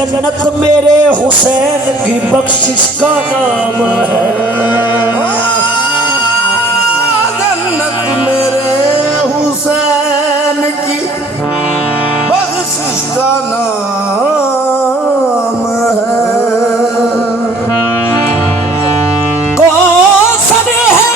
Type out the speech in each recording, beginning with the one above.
जन्नत मेरे हुसैन की बख्शिश का नाम है। जन्नत मेरे हुसैन की बख्शिश का नाम है। कौसर है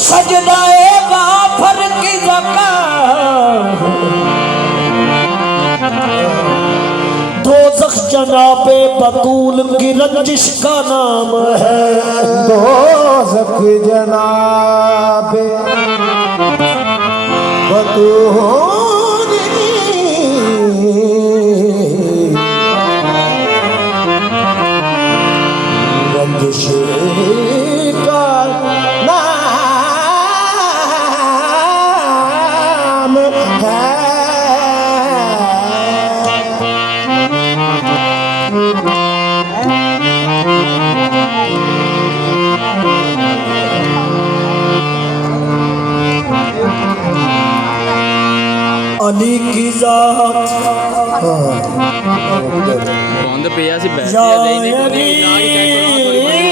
सजदाए बाफर की दोज़ख जनाबे बतूल की रंजिश का नाम है। दोज़ख जनाबे बतूल रंजिश का नाम है। अली की जात कौन तो पिया सी बैठ गया नहीं को नहीं लाग चेक करो थोड़ी बड़ी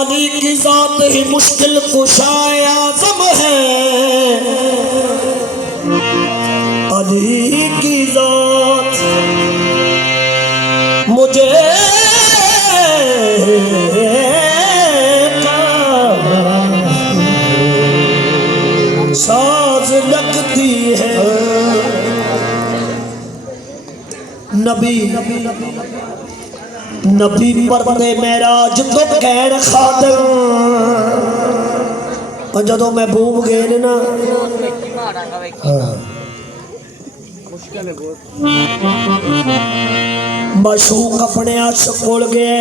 अली की जात ही मुश्किल कुशाए आज़म है। अली की जात मुझे साज लगती है। नबी नबी परदे मेराज तो कैन खातर जदों महबूब गए ना मशूक अपने कोल गए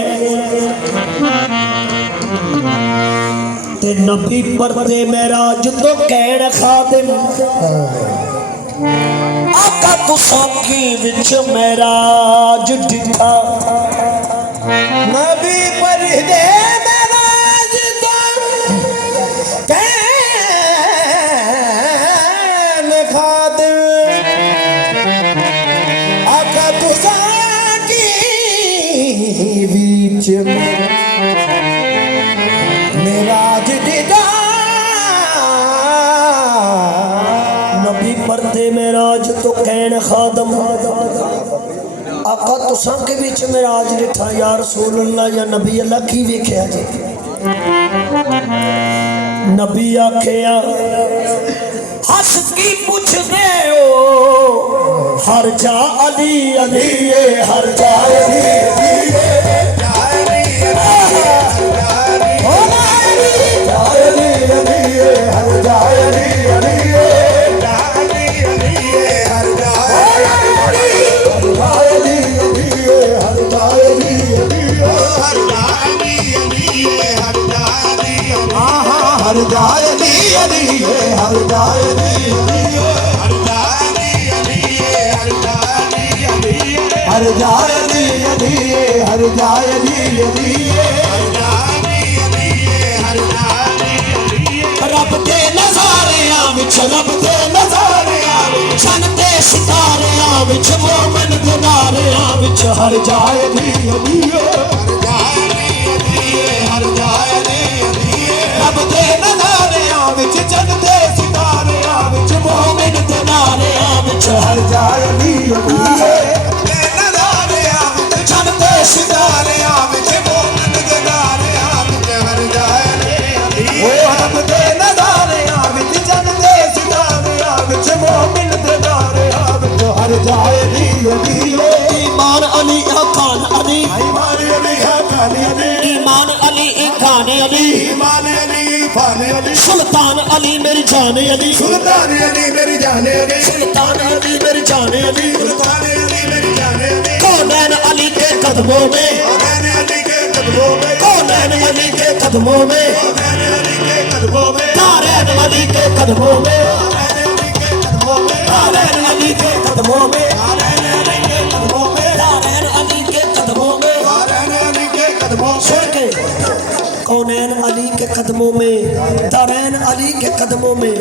ते नबी परदे मेराज तो कैन खातर आका तुसां की विच मेराज डिठा नबी परदे मेराज तो कैन खातिर आका तुसां की बीच मेराज डिठा। नबी परदे मेराज तो कैन खादम आका तुसां के विच मेराज डिठा या रसूल अल्लाह या नबी अल्लाह की वेख्या जी। नबी आखिया हस की पुछदे हो हर जा अली अली हर जा अली हर जाए दी अली हर जाए दी हर जाए दी हर जाए दी हर जाए दी हर जाए दी रब दे नज़ारियां विच रब दे नज़ारियां सन ते सितारियां विच मोमन गुनारियां विच हर जाए दी अली हर जाए दी रब दे नज़ारियां विच सन ते सितारियां विच मोमन गुनारियां विच हर जाए दी नज़ारियां विच सुल्तान अली मेरी जान अली सुल्तान अली मेरी जान अली सुल्तान अली मेरी जान अली सुल्तान अली मेरी जान अली कौनैन अली के कदमों में मैंने अली के कदमों में कौनैन अली के कदमों में मैंने अली के कदमों में तारैन अली के कदमों में मैंने अली के कदमों में तारैन अली के कदमों में मैंने अली के कदमों में तारैन अली के कदमों में मैंने अली के कदमों में सुन के कौनैन अली के कदमों में तारैन अली के कदमों में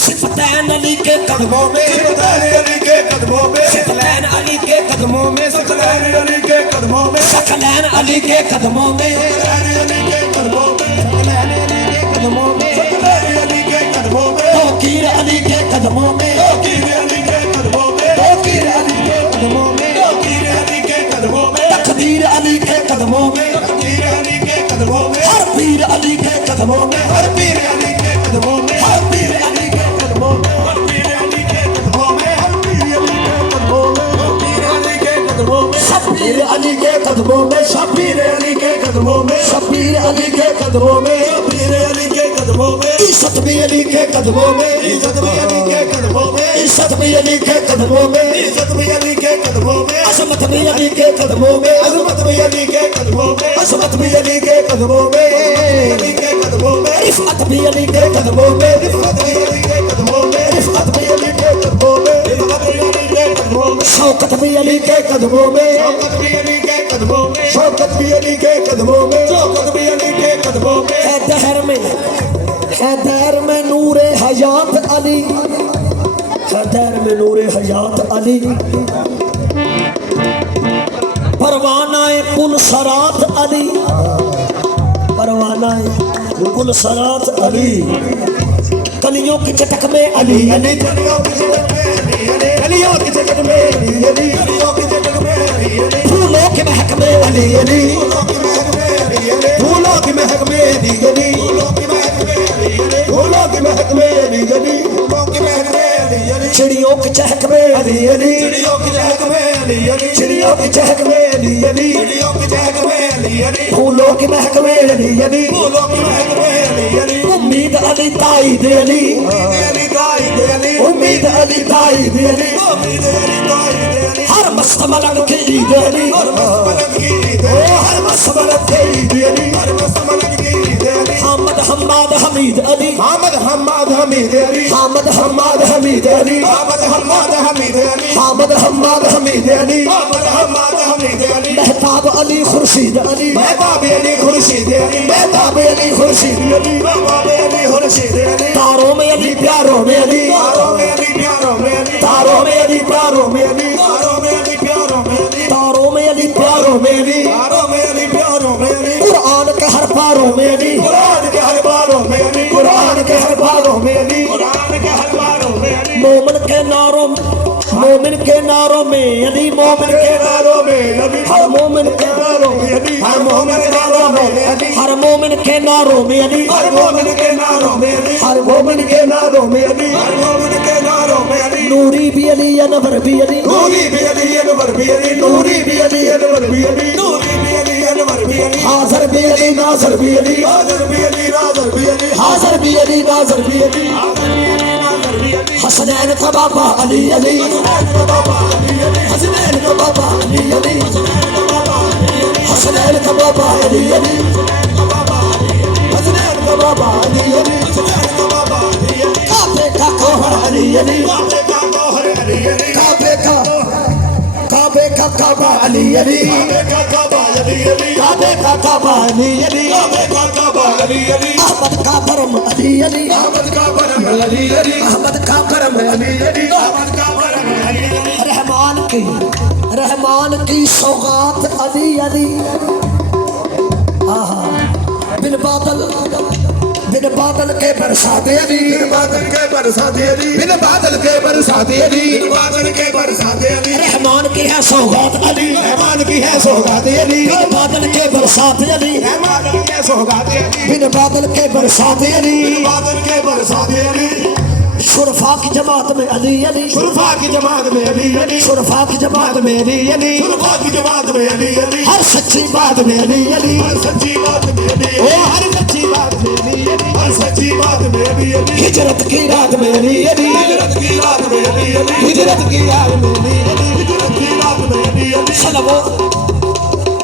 सिफतैन अली के कदमों में सुल्तान अली के कदमों में सिफतैन अली के कदमों में सुल्तान अली के कदमों में सकलैन अली के कदमों में सुल्तान अली के कदमों में सकलैन अली के कदमों में सुल्तान अली के कदमों में तौकीर अली के कदमों में तौकीर अली के कदमों में तौकीर अली के कदमों में तौकीर अली के कदमों में तकदीर अली के कदमों में तकदीर अली के कदमों में हर पीर अली के कदमों में हर पीर अली के कदमों में हर पीर अली के कदमों में हर पीर अली के कदमों में हर पीर अली के कदमों में हर पीर अली के कदमों में शब्बीर अली के कदमों में शबीर अली के कदमों में शब्बीर अली के कदमों में शबीर अली के कदमों में इज्जत भी अली के कदमों में इज्जत भी अली के कदमों में इज्जत भी अली के कदमों में इज्जत भी अली के कदमों में अजमत भी अली के कदमों में अजमत भी अली के कदमों में अजमत भी अली के कदमों में अली के कदमों में रिफअत भी अली के कदमों में रिफत भी अली के कदमों में रिफअत भी अली के कदमों में रिफत भी अली के कदमों में शौकत भी अली के कदमों में शौकत भी अली के कदमों में शौकत भी अली के कदमों में शौकत भी अली के कदमों में हैदर में नूरे हयात अली हैदर में नूरे हयात अली परवानाए कुल सरात अली परवानाए कुल सरात अली कलियों की चटक में अली अली कलियों की चटक में अली अली कलियों की चटक में अली अली कलियों की चटक में अली अली फूलों के महक में अली अली फूलों की महक में अली अली फूलों की महक में अली अली फूलों की महक में अली अली फूलों की महक में अली अली फूलों की महक में अली अली चिड़ियों की चहक में अली अली चिड़ियों की चहक में अली अली चिड़ियों की चहक में अली अली चिड़ियों की चहक में अली अली फूलों की महक में अली अली फूलों की महक में अली अली उम्मीद अली ताईद अली अली दाई दे अली उम्मीद अली ताईद अली उम्मीद अली दाई दे अली हर मस्त मलक की ईद अली हर मस्त मलक की ईद ओ हर मस्त मलक की ईद अली हर मस्त मलक की ईद अली हामद हम्माद हमीद अली मोहम्मद हम्माद हमीद अली हामद हम्माद हमीद अली मोहम्मद हम्माद हमीद अली हामद हम्माद हमीद अली मोहम्मद हम्माद हमीद अली महताब अली खुर्शीद अली महताब अली खुर्शीद अली महताब अली खुर्शीद अली महताब अली खुर्शीद अली तारों में अली प्यारों में अली तारों में अली प्यारों में अली तारों में अली प्यारों में अली तारों में अली प्यारों में अली तारों में अली प्यारों में अली तारों में अली प्यारों में अली कुरान के हर पारों में अली कुरान के हर बारों में अली कुरान के हर पारों में अली कुरान के हर बारों में अली मोमिन के नारों में अली मोमिन के नारों में अली हर मोमिन के नारों में अली हर मोमिन के नारों में अली हर मोमिन के नारों में अली हर मोमिन के नारों में अली हर मोमिन के नारों में अली हर मोमिन के नारों में अली नूरी भी अली अनवर भी अली नूरी भी अली अनवर भी अली नूरी भी अली अनवर भी अली नूरी भी अली अनवर भी अली हाजर भी अली नाजर भी अली हाजर भी अली नाजर भी अली हाजर भी अली नाजर भी अली हाजर भी अली नाजर भी अली हसनैन का बाबा अली अली हसनैन का बाबा अली अली हसनैन का बाबा अली अली हसनैन का बाबा अली अली काबे का कोहर अली अली काबे का काबा अली अली काबे का काबा अली अली अहमद का करम अली अली अहमद का करम अली अली रहमान की सौगात अली अली आहा बिन बादल के बरसाते अली बिन बादल के बरसाते अली बिन बादल के बरसाते अली बिन बादल के बरसाते अली रहमान की है सौगात अली रहमान की है सौगाते अली बिन बादल के बरसाते अली रहमान की है सौगाते अली बिन बादल के बरसाते अली बिन बादल के बरसाते अली शुरफा की जमात में अली अली शुरफा की जमात में अली अली शुरफा की जमात में अली अली शुरफा की जमात में अली अली हर सच्ची बात में अली अली हर सच्ची बात में अली ओ हर सच्ची बात में अली अली हर सच्ची बात मेरी अली हिजरत की रात मेरी अली हिजरत की रात मेरी अली हिजरत की रात मेरी अली हिजरत की रात मेरी अली सलमो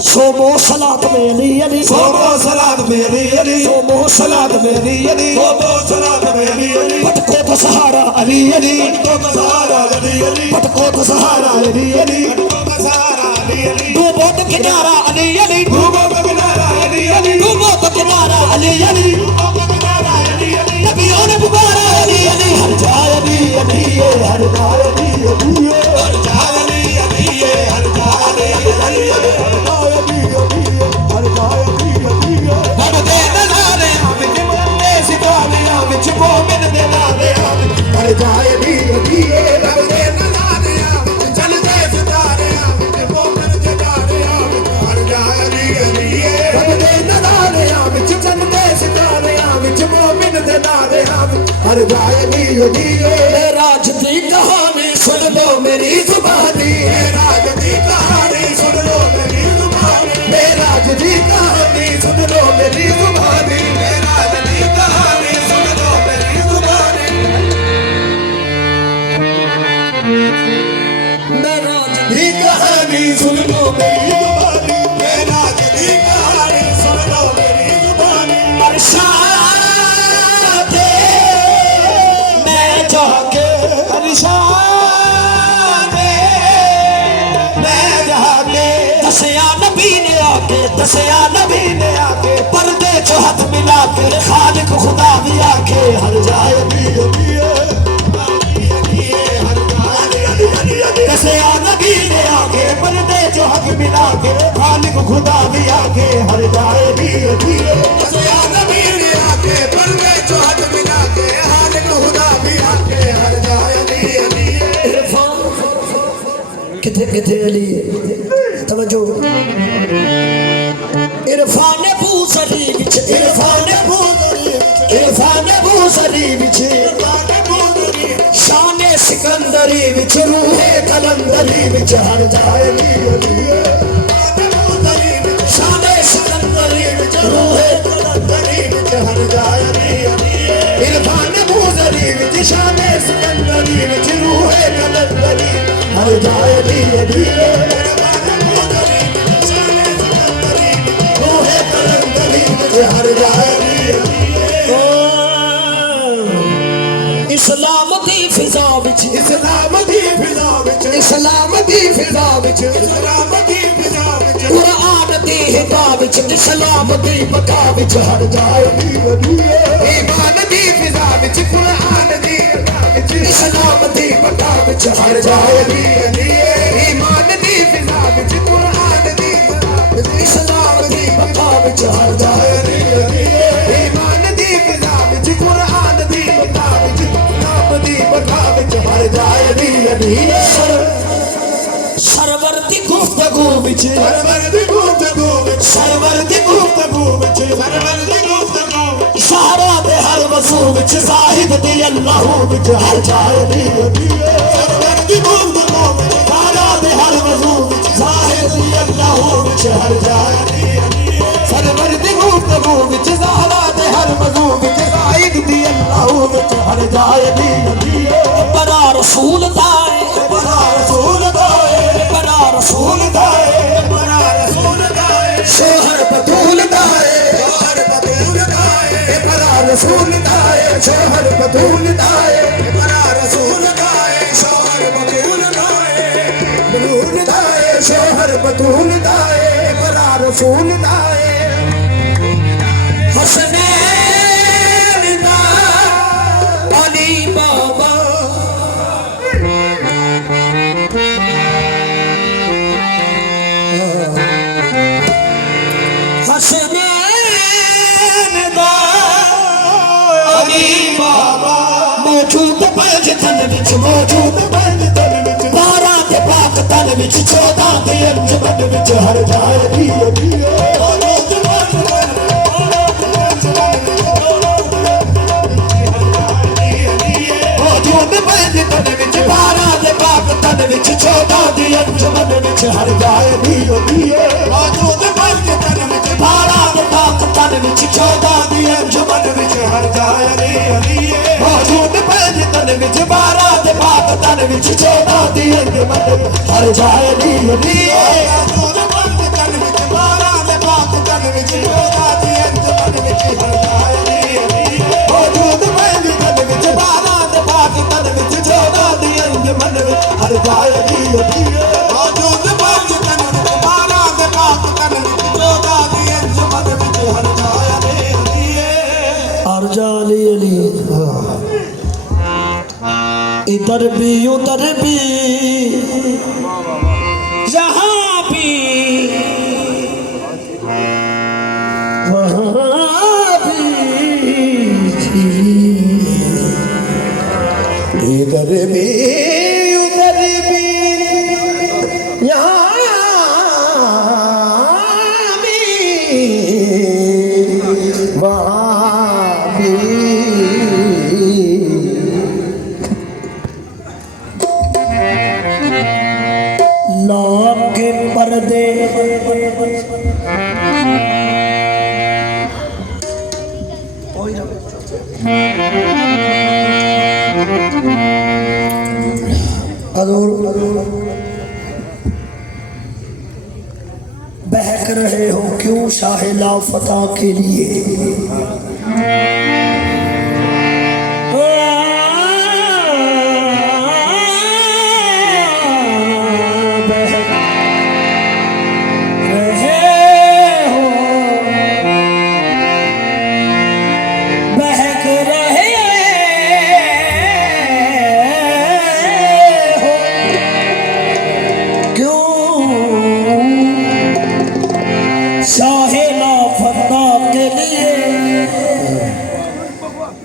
सोमो सलात मेरी अली सोमो सलात मेरी अली सोमो सलात मेरी अली सोमो सलात मेरी अली पटको तो सहारा अली अली तो सहारा अली अली पटको तो सहारा अली अली तो सहारा अली अली डूबो तो किनारा अली अली डूबो तो किनारा अली अली डूबो तो किनारा अली अली डूबो तो किनारा अली अली नबियों ने पुकारा अली अली हर जाए अली अली ये हर जाए अली अली ये हर जाए अली अली ये हर जाए अली अली ये हर जाए अली अली ये हर जाए अली अली ये हम दे नजारे आवे जिमने सितारे आवे मोमिन दे नारे आवे हर जाए अली अली ये हर दे नजारे आवे चल दे सितारे आवे मोमिन दे नारे आवे हर जाए अली अली ये हम दे नजारे आवे चल दे सितारे आवे मोमिन दे नारे आवे हर जाए अली अली ये राज दी कहानी सुन लो मेरी जुबानी राज दी कहानी सुन लो मेरी जुबानी राज दी कहानी सुन लो मेरी जुबानी राज दी कहानी सुन लो मेरी जुबानी राज दी कहानी सुन लो मेरी जुबानी राज दी कहानी सुन लो मेरी जुबानी अरशादे मैं जाके अरशादे मैं जाके दसिया नबी ने आके पर्दे चो हाथ मिला के खालिक खुदा भी आके हर जाए अली अली दसिया नबी ने आके पर्दे चो हाथ मिला के खालिक खुदा भी आके हर जाए अली अली दसिया नबी ने आके पर्दे चो हाथ मिला के खालिक खुदा भी आके हर जाए अली अली किथे किथे अली तवज्जो इरफान बूसरी बिच इरफान बूसरी बिच शान सिकंदरी बिच रूहे कलंदरी बिच हर जाए अली अली शान सिकंदरी बिच रूहे कलंदरी बिच हर जाए अली अली इरफान बूसरी बिच शान सिकंदरी बिच रूहे कलंदरी हर जाए अली अली हर जाए इस्लाम दी फिजा विच इस्लाम दी फिजा विच इस्लाम दी फिजा विच इस्लाम दी फिजा विच कुरान दी हिदा विच इस्लाम दी बका विच हर जाए अली अली ईमान दी फिजा विच कुरान दी हिदा विच इस्लाम दी बका विच हर जाए अली अली ईमान दी फिजा विच कुरान दी हिदा विच इस्लाम दी बका विच हर जाए अली अली ईमान दी फिजा विच कुरान दी बका विच इस्लाम दी बका विच हर जाए अली अली सरवर दी गुफ्तगू विच सरवर दी गुफ्तगू विच सरवर दी गुफ्तगू विच सरवर दी गुफ्तगू सारा दे हर वजू विच जाहिद दी अल्लाह विच हर जाए अली अली सरवर दी गुफ्तगू विच सारा दे हर वजू विच जाहिद दी अल्लाह विच हर जाए अली अली सरवर दी गुफ्तगू विच सारा दे हर वजू विच जाहिद दी अल्लाह विच हर जाए अली अली बड़ा रसूल दाए बड़ा रसूल दाए बड़ा रसूल दाए बड़ा रसूल दाए शोहर बतूल दाए शोहर बतूल दाए बड़ा रसूल दाए शोहर बतूल दाए बड़ा रसूल दाए शोहर बतूल दाए बतूल दाए शोहर बतूल दाए बड़ा रसूल दाए हसनैन दा अली बाबा हसनैन दा अली बाबा मौजूद पंज तन विच मौजूद पंज तन विच 12 ते पाक तन विच 14 ते अंजमन विच हर जाए अली अली मौजूद पंज तन मौजूद पंज तन विच 12 ते पाक तन विच 14 ते अंजमन विच हर जाए अली अली मौजूद पंज तन विच बारा दे पाक तन विच 14 दी अंजुमन विच हर जाए अली अलीए मौजूद पंज तन विच बारा दे पाक तन विच 14 दी अंजुमन हर जाए अली अलीए मौजूद पंज तन विच बारा दे पाक तन विच 14 दी अंजुमन विच हर जाए अली अलीए मौजूद पंज तन विच बारा दे पाक तन विच 14 दी अंजुमन विच हर जाए अली अलीए मौजूद पंज तन विच बारा दे पाक तन विच 14 दी अंजुमन विच हर जाए अली अलीए हर जाए अली इधर भी उधर भी जहाँ भी वहाँ भी इधर भी उधर भी यहाँ भी वहाँ भी लौक के पर्दे बहक रहे हो क्यों शाहिला फता के लिए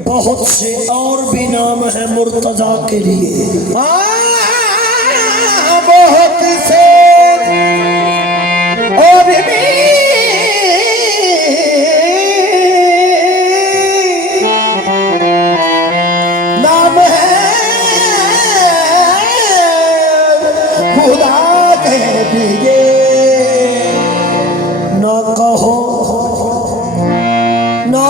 बहुत से और भी नाम है मुर्तजा के लिए बहुत से और भी नाम है खुदा के लिए न कहो ना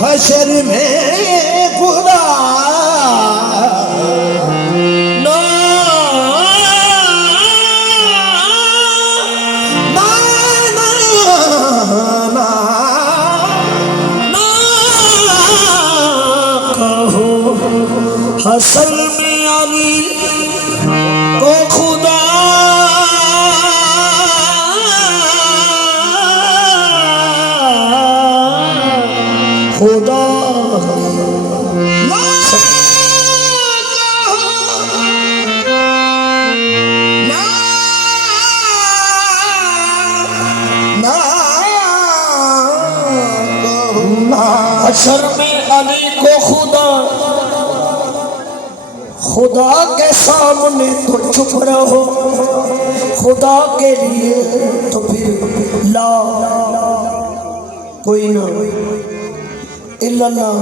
हशर में खुदा ना ना ना ना कहो हसल में अली को खुदा खुदा हशर में अली को खुदा खुदा के सामने तो चुप रहो खुदा के लिए तो फिर ला कोई ना इल्लल्लाह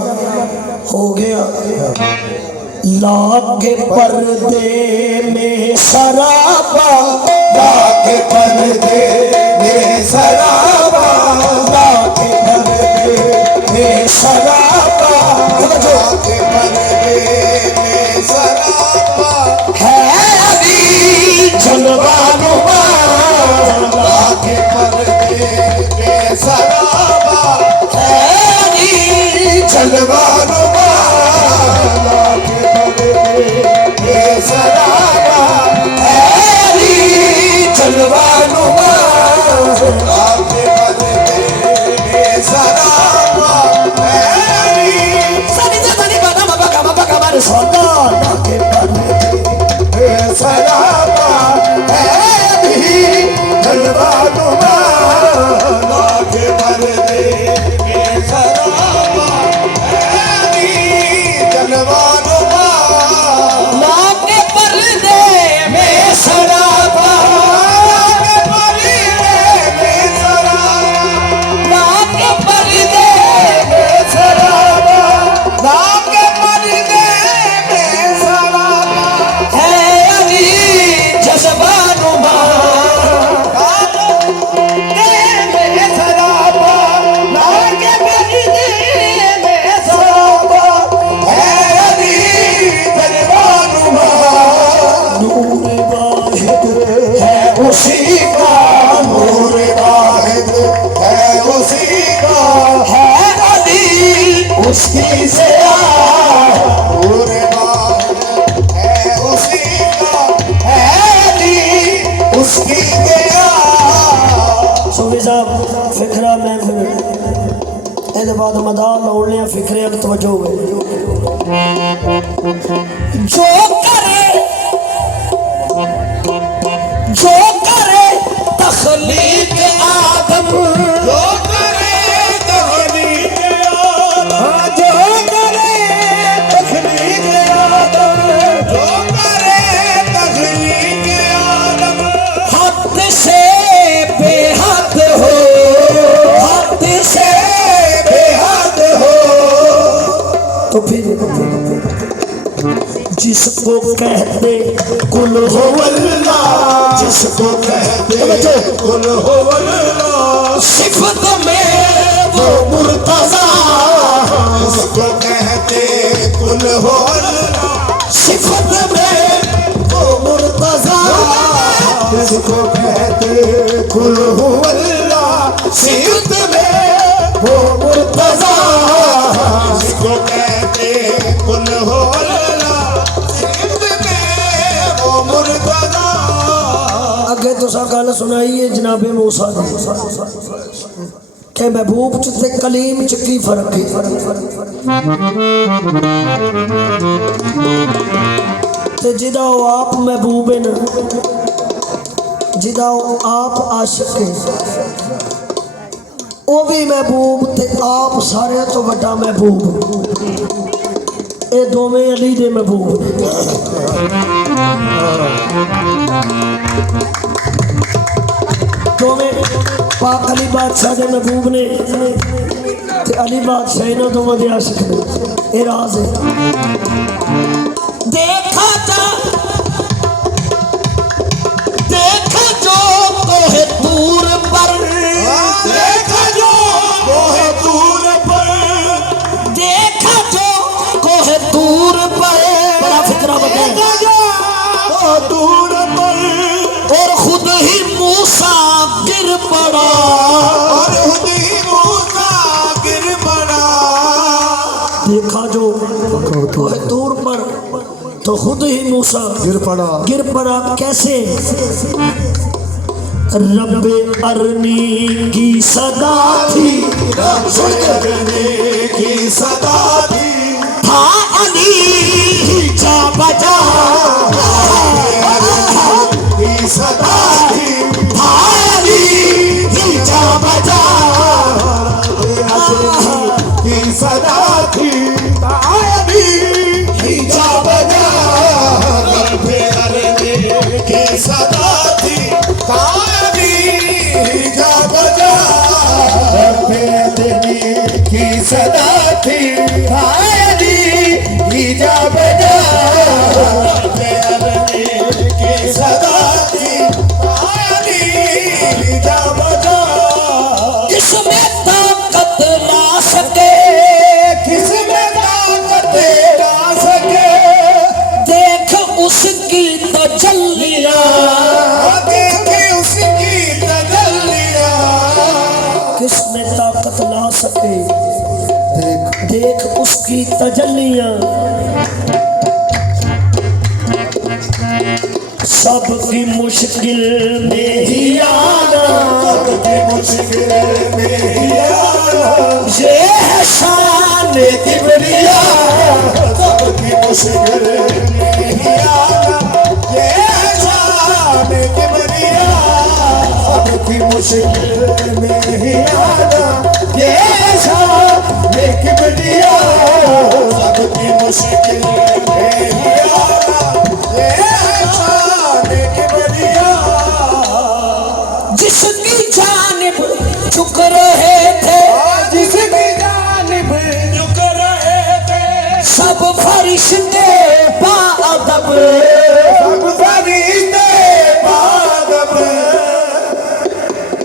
हो गया। लाके पर्दे में सराबा, लाके पर्दे में सराबा, लाके पर्दे में सराबा, लाके पर्दे में सराबा है अली जलवानुमा। लाके पर्दे में सराबा है अली जलवानुमा, लाके पर्दे में सराबा है अली जलवानुमा। लाके पर्दे में सराबा सनी सनी बना बका बका मारे सोना। लाके पर्दे सराबा है भी जलवानुमा, लाके पर्दे में सराबा है भी जलवानुमा, लाके पर्दे में सराबा, लाके पर्दे में सराबा, लाके पर्दे में सराबा, लाके पर्दे में सराबा, है अली जज़बानुमा। में सराबा, लाके पर्दे में सराबा है अली जलवानुमा, नूर वाहिद है उसी का, नूर वाहिद है उसी का, है अली उसकी से नूर वाहिद है उसी का, है अली उसकी गया। सोनी साहब फिक्रा मैं फिर ਇਹਦੇ ਬਾਅਦ ਮਦਾਰ ਲਾਉਣੇ ਆ ਫਿਕਰੇ ਵੱਲ ਤਵੱਜੋ ਹੋਵੇ। जो करे तखलीक आदम, जो करे तखलीक आदम, जो करे तखलीक आदम, जो करे तखलीक आदम, हद से बेहद हो, हद से बेहद हो, तो फिर जिसको कहते कुल हो अल्लाह, जिसको कहते कुल हो अल्लाह, सिफत में वो मुर्तज़ा, जिसको कहते कुल हो अल्लाह, सिफत में वो मुर्तज़ा, जिसको कहते कुल हो अल्लाह, सिफत में वो मुर्तज़ा। जिसको कहते कुल हो अल्लाह, सिफत में वो मुर्तज़ा। अगे तुसा गल सुनाई है जनाबे मूसा दी कि महबूब च ते कलीम च की फर्क है। ते जिदा वो आप महबूब है ना, जिदा वो आप आशिक है, वो भी महबूब ते आप सारे तो बड़ा महबूब, ये दोवें अली दे महबूब ने। दोवें पाक अली बादशाह दे महबूब ने ते अली बादशाह इन्हों दोवां दे आशिक ने। ये राज है। देखा जो कोहे दूर पर, देखा जो कोहे दूर पर, देखा जो कोहे दूर पर, बड़ा फिक्रा बताया, देखा जो दूर पर, और खुद ही मूसा गिर पड़ा, और खुद ही मूसा गिर पड़ा। देखा जो कोहे दूर पर तो खुद ही मूसा गिर पड़ा कैसे? रब्बे अरनी की सदा थी, रब्बे की सदा थी, था अली जा बजा, की सदा थी, था अली जा बजा, की सदा थी, तायबी जा बजा। रब्बे अरनी की सदा थी, तायबी जा बजा। रब्बे उसकी तजल्लियां, देखे उसकी तजल्लियां, किसमें ताकत ला सके देख उसकी तजल्लियां। सबकी मुश्किल में ही आना, सबकी मुश्किल में ही आना, ये है शान किबरिया। सबकी मुश्किल में ही आना, ये है शान किबरिया। सबकी मुश्किल में ही आना, ये है शान किबरिया। सबकी मुश्किल में ही आना, ये है शान किबरिया। जिसकी जानिब झुक रहे थे, जिसकी जानिब झुक रहे थे, सब फरिश्ते बाअदब, सब फरिश्ते बाअदब।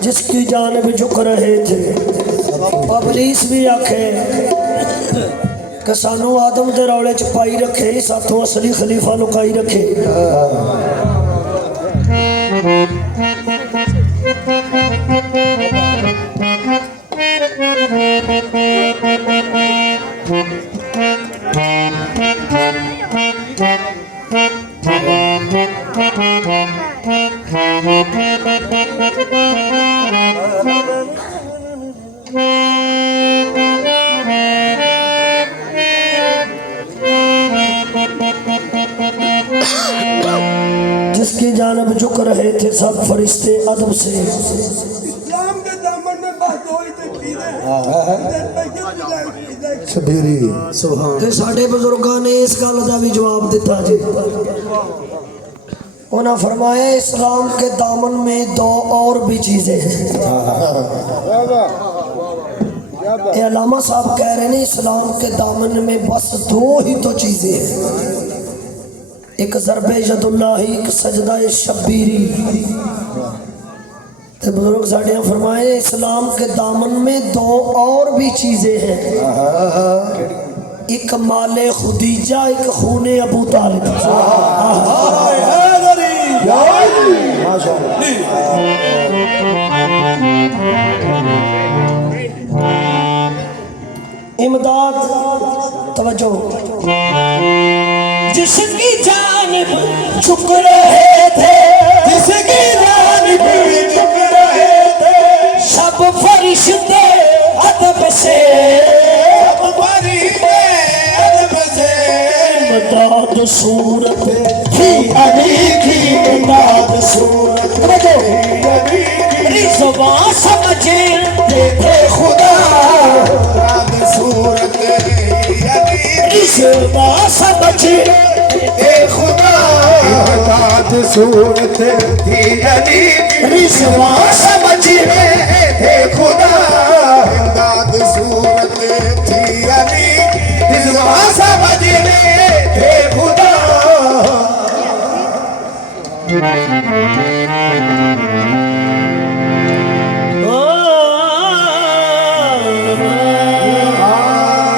जिसकी जानिब झुक रहे थे। पबलीस भी आखे कि सानू आदम दे रौले च पाई रखे, साथों असली खलीफा लुकाई रखे। जिसकी जानिब झुक रहे थे सब फरिश्ते अदब से। इस्लाम के दामन में बात होई ते पीरे शबीरी ते साडे बुजुर्गां ने इस गल दा भी जवाब दिता जी। उन्होंने फरमाया इस्लाम के दामन में दो और भी चीजें हैं। ये अल्लामा साहब कह रहे हैं इस्लाम के दामन में बस दो ही तो चीजें हैं, एक ज़रबे यदुल्लाही, एक सजदा शब्बीरी। तो बुजुर्ग साढ़े फरमाए इस्लाम के दामन में दो और भी चीजें हैं, एक माले खुदीजा, एक खूने अबू तालिब। इमदाद तवज्जो। जिसकी जानिब झुक रहे थे, जिसकी जानिब झुक रहे थे, सब फरिश्ते अदब से, सब फरिश्ते अदब से। इमदाद सूरत थी अली की, इमदाद सूरत थी अली की। रिज़वा समझे देखे खुदा, इमदाद सूरत थी अली की। रिज़वा समझे ए खुदा, इमदाद सूरत थी अली की। रिज़वा समझे हे खुदा, इमदाद सूरत थी अली की। रिज़वा समझे हे खुदा।